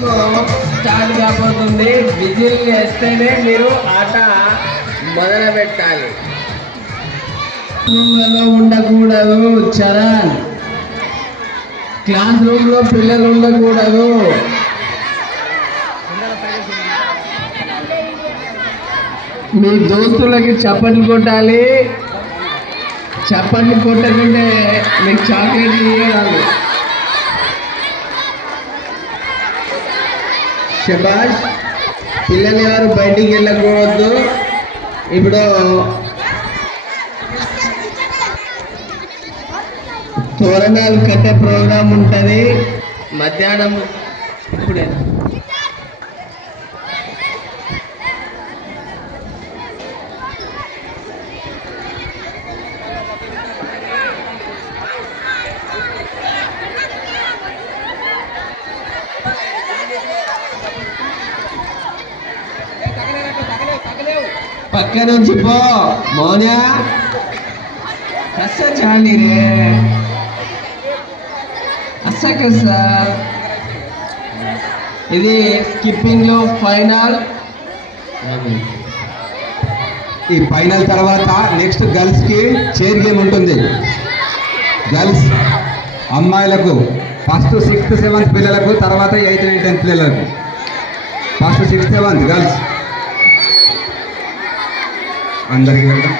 Start కాబోతుంది. Whistle వేస్తేనే మీరు ఆట మొదలు పెట్టాలి. రూమ్లలో ఉండకూడదు చరణ్. క్లాస్ రూమ్ లో పిల్లలు ఉండకూడదు. మీ దోస్తులకి చప్పట్లు కొట్టాలి. చప్పట్లు కొట్టకుంటే మీకు చాక్లెట్ ఇవ్వాలి. శబాష్. పిల్లలు ఎవరు బయటికి వెళ్ళకూడదు. ఇప్పుడు తోరణాలు కట్టే ప్రోగ్రాం ఉంటుంది మధ్యాహ్నం. ఇప్పుడే పక్క నుంచి పో మౌన్యా. కస్స చాలి రే అస్స. ఇది స్కిప్పింగ్ లో ఫైనల్. ఈ ఫైనల్ తర్వాత నెక్స్ట్ గర్ల్స్ కి చైర్ గేమ్ ఉంటుంది. గర్ల్స్ అమ్మాయిలకు ఫస్ట్ 6th 7th పిల్లలకు, తర్వాత 8th 9th 10th పిల్లలకు. ఫస్ట్ 6th 7th గర్ల్స్ అందరికి వెళ్దాం.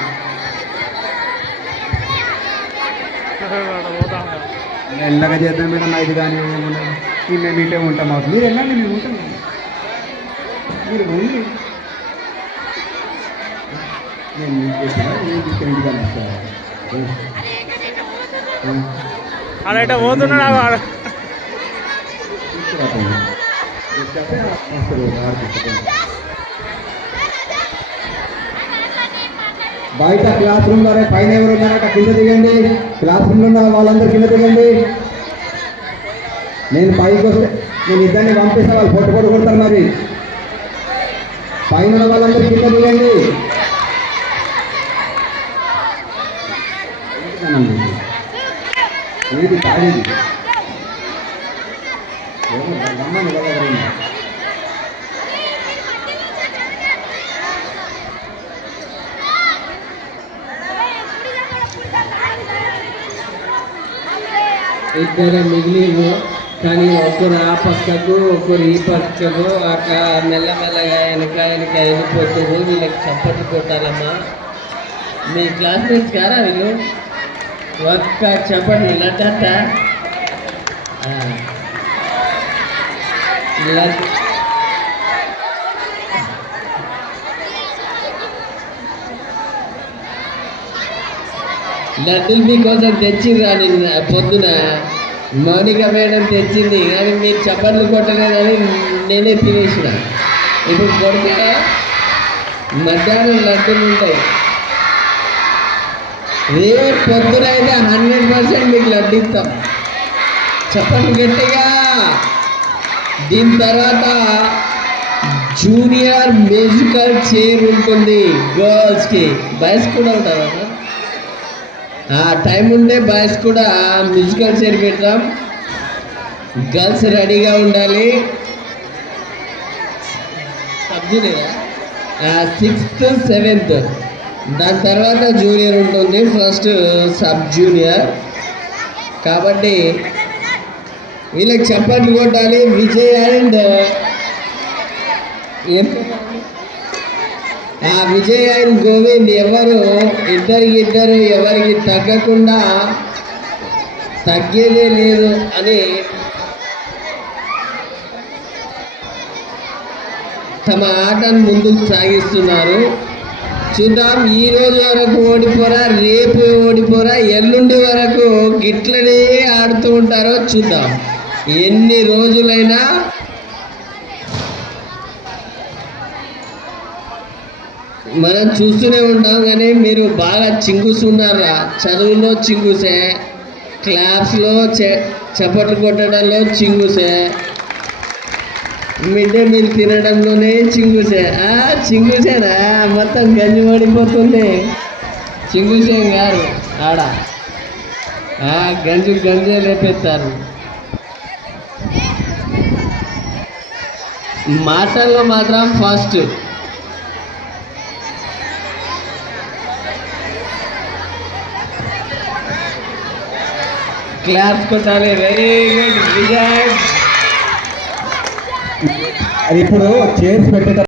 మెల్లగా చేద్దాం మేడం. ఇది కానీ ఏముండదు. మేము ఇటే ఉంటాం. మాకు మీరు వెళ్ళండి, మేము ఉంటాం. మీరు ఓన్లీ నేను అలా పోతున్నాడు వాడు. బయట క్లాస్ రూమ్ లో పైన ఎవరు ఉన్నారట కింద దిగండి. క్లాస్ రూమ్ లో ఉన్న వాళ్ళందరూ కింద దిగండి. నేను పైకి వస్తే నేను ఇద్దరిని పంపిస్తే వాళ్ళు పొట్టు కొడతారు. మరి పైన ఉన్న వాళ్ళందరూ కింద దిగండి. ఏది తాగేది ఇద్దరు మిగిలివు, కానీ ఒకరు ఆ పక్కకు ఒకరు ఈ పక్కకు అట్లా మెల్లమెల్లగా వెనక వెళ్ళిపోతారు. వీళ్ళకి చప్పట్లు కొట్టాలమ్మా. మీ క్లాస్మేట్స్ కారా వీళ్ళు? ఒక్క చప్పట్లు లట్ట లడ్డూలు మీకోసం తెచ్చిర్రా. నిన్న పొద్దున మౌనిక మేడం తెచ్చింది, కానీ మీరు చప్పట్లు కొట్టలేదని నేనే తినేసిన. ఇప్పుడు కొడితే మధ్యాహ్నం లడ్డూలు ఉంటాయి. రేపు పొద్దున అయితే 100% మీకు లడ్డు ఇస్తాం. చప్పట్లు గట్టిగా. దీని తర్వాత జూనియర్ మ్యూజికల్ చైర్ ఉంటుంది గర్ల్స్కి. బాయ్స్ కూడా ఉంటారు. టైం ఉంటే బాయ్స్ కూడా మ్యూజికల్ చైర్ పెట్టాం. గర్ల్స్ రెడీగా ఉండాలి. 6th 7th దాని తర్వాత జూనియర్ ఉంటుంది. First sub junior. కాబట్టి వీళ్ళకి చప్పట్లు కొట్టాలి. విజయ్ అండ్ విజయ్ అండ్ గోవింద్ ఎవరు ఇద్దరు ఎవరికి తగ్గకుండా తగ్గేదే లేదు అని తమ ఆటను ముందుకు సాగిస్తున్నారు. చూద్దాం, ఈ రోజు వరకు ఓడిపోరా, రేపు ఓడిపోరా, ఎల్లుండి వరకు గిట్లనే ఆడుతూ ఉంటారో చూద్దాం. ఎన్ని రోజులైనా మనం చూస్తూనే ఉంటాం. కానీ మీరు బాగా చింగుస్తున్నారా. చదువులో చింగుసే, క్లాస్లో చప్పట్లు కొట్టడంలో చింగుసే, మిడ్ డే మీల్ తినడంలోనే చింగుసే. చింగుసేనా మొత్తం గంజి పడిపోతుంది. చింగుసేం గారు ఆడ గంజే లేపేస్తారు. మాటల్లో మాత్రం ఫస్ట్. క్లాప్స్ కొట్టాలి. Very good Vijay. అది ఇప్పుడు చైర్స్ పెట్టేటప్పుడు